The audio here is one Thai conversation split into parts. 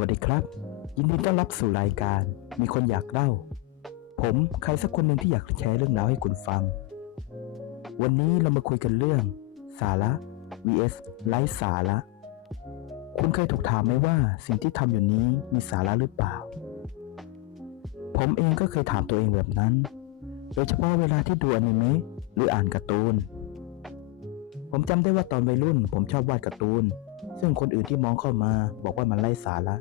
วัสดีครับ ยินดีต้อนรับสู่รายการ มีคนอยากเล่า ผมใครสักคนหนึ่งที่อยากแชร์เรื่องราวให้คุณฟัง วันนี้เรามาคุยกันเรื่อง สาระ vs ไร้สาระ คุณเคยถูกถามไหมว่าสิ่งที่ทำอยู่นี้มีสาระหรือเปล่า ผมเองก็เคยถามตัวเองแบบนั้น โดยเฉพาะเวลาที่ดูอนิเมะหรืออ่านการ์ตูน ผมจำได้ว่าตอนวัยรุ่น ผมชอบวาดการ์ตูน ซึ่งคนอื่นที่มองเข้ามา บอกว่ามันไร้สาระ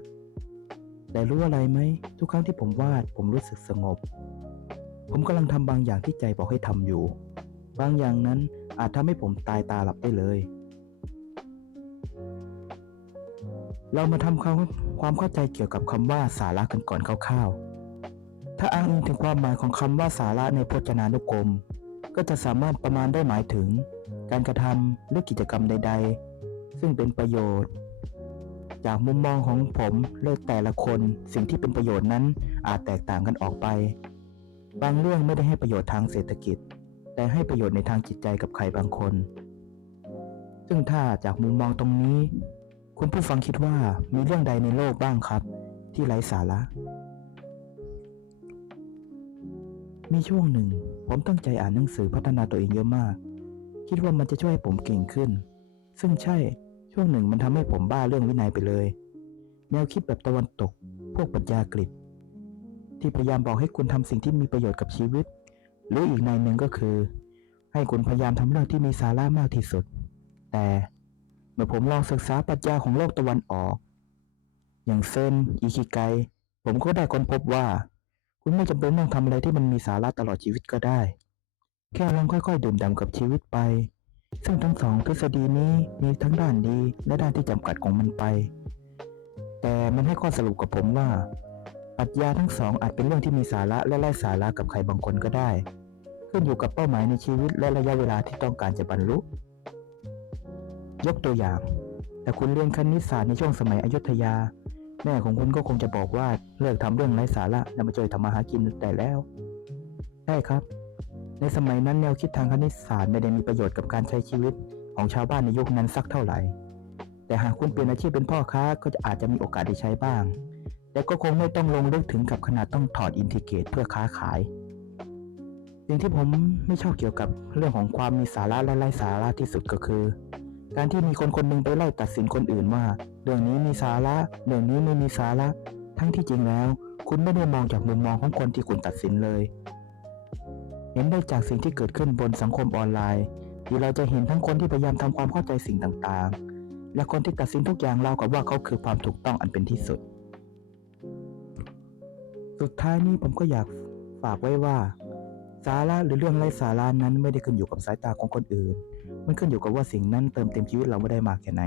แต่รู้อะไรไหม ทุกครั้งที่ผมวาด ผมรู้สึกสงบ ผมกำลังทำบางอย่างที่ใจบอกให้ทำอยู่ บางอย่างนั้นอาจทำให้ผมตายตาหลับได้เลย เรามาทำความความเข้าใจเกี่ยวกับคำว่าสาระกันก่อนคร่าวๆ ถ้าอ้างอิงถึงความหมายของคำว่าสาระในพจนานุกรม ก็จะสามารถประมาณได้หมายถึง การกระทำหรือกิจกรรมใด ๆ ซึ่งเป็นประโยชน์ จากมุมมองของผมเลือกแต่ละคนสิ่งที่เป็นประโยชน์นั้นอาจแตกต่างกันออกไป บางเรื่องไม่ได้ให้ประโยชน์ทางเศรษฐกิจ แต่ให้ประโยชน์ในทางจิตใจกับใครบางคน ซึ่งถ้าจากมุมมองตรงนี้ คุณผู้ฟังคิดว่ามีเรื่องใดในโลกบ้างครับ ที่ไร้สาระมีช่วงหนึ่ง ผมตั้งใจอ่านหนังสือพัฒนาตัวเองเยอะมาก คิดว่ามันจะช่วยให้ผมเก่งขึ้น ซึ่งใช่ช่วงหนึ่งมันทำให้ผมบ้าเรื่องวินัยไปเลย แนวคิดแบบตะวันตก พวกปรัชญากฤษที่พยายามบอกให้คุณทำสิ่งที่มีประโยชน์กับชีวิต หรืออีกในหนึ่งก็คือ ให้คุณพยายามทำเรื่องที่มีสาระมากที่สุด แต่เมื่อผมลองศึกษาปรัชญาของโลกตะวันออก อย่างเซนอิคิไก ผมก็ได้ค้นพบว่า คุณไม่จำเป็นต้องทำอะไรที่มันมีสาระตลอดชีวิตก็ได้ แค่ลองค่อยๆดื่มด่ำกับชีวิตไป ซึ่งทั้งสองทฤษฎีนี้มีทั้งด้านดีและด้านที่จำกัดของมันไป แต่มันให้ข้อสรุปกับผมว่าปรัชญาทั้งสองอาจเป็นเรื่องที่มีสาระและไร้สาระกับใครบางคนก็ได้ ขึ้นอยู่กับเป้าหมายในชีวิตและระยะเวลาที่ต้องการจะบรรลุ ยกตัวอย่าง แต่คุณเรียนคณิตศาสตร์ในช่วงสมัยอยุธยา แม่ของคุณก็คงจะบอกว่าเลิกทำเรื่องไร้สาระแล้วมาช่วยทำมาหากินแต่แล้วใช่ครับ ในสมัยนั้นแนวคิดทางคณิตศาสตร์ไม่ได้มีประโยชน์กับการใช้ชีวิตของชาวบ้านในยุคนั้นสักเท่าไหร่ แต่หากคุณเปลี่ยนอาชีพเป็นพ่อค้าก็จะอาจจะมีโอกาสได้ใช้บ้าง แต่ก็คงไม่ต้องลงลึกถึงกับขนาดต้องถอดอินทิเกตเพื่อค้าขาย สิ่งที่ผมไม่ชอบเกี่ยวกับเรื่องของความมีสาระและไร้สาระที่สุดก็คือ การที่มีคนคนหนึ่งไปไล่ตัดสินคนอื่นว่า เรื่องนี้มีสาระเรื่องนี้ไม่มีสาระ ทั้งที่จริงแล้ว คุณไม่ได้มองจากมุมมองของคนที่คุณตัดสินเลย เห็นได้จากสิ่งที่เกิดขึ้นบนสังคมออนไลน์ ที่เราจะเห็นทั้งคนที่พยายามทำความเข้าใจสิ่งต่างๆ และคนที่ตัดสินทุกอย่างเราวกับว่าเขาคือความถูกต้องอันเป็นที่สุด สุดท้ายนี้ผมก็อยากฝากไว้ว่า สาระหรือเรื่องไร้สาระนั้นไม่ได้ขึ้นอยู่กับสายตาของคนอื่น มันขึ้นอยู่กับว่าสิ่งนั้นเติมเต็มชีวิตเราไม่ได้มากแค่ไหน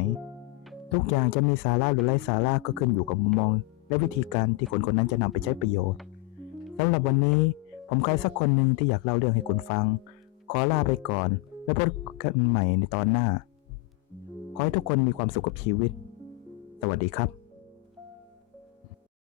ทุกอย่างจะมีสาระหรือไร้สาระก็ขึ้นอยู่กับมุมมอง และวิธีการที่คนคนนั้นจะนำไปใช้ประโยชน์สำหรับวันนี้ ผมใครสักคนหนึ่งที่อยากเล่าเรื่องให้คุณฟัง ขอลาไปก่อน แล้วพบกันใหม่ในตอนหน้า ขอให้ทุกคนมีความสุขกับชีวิต สวัสดีครับ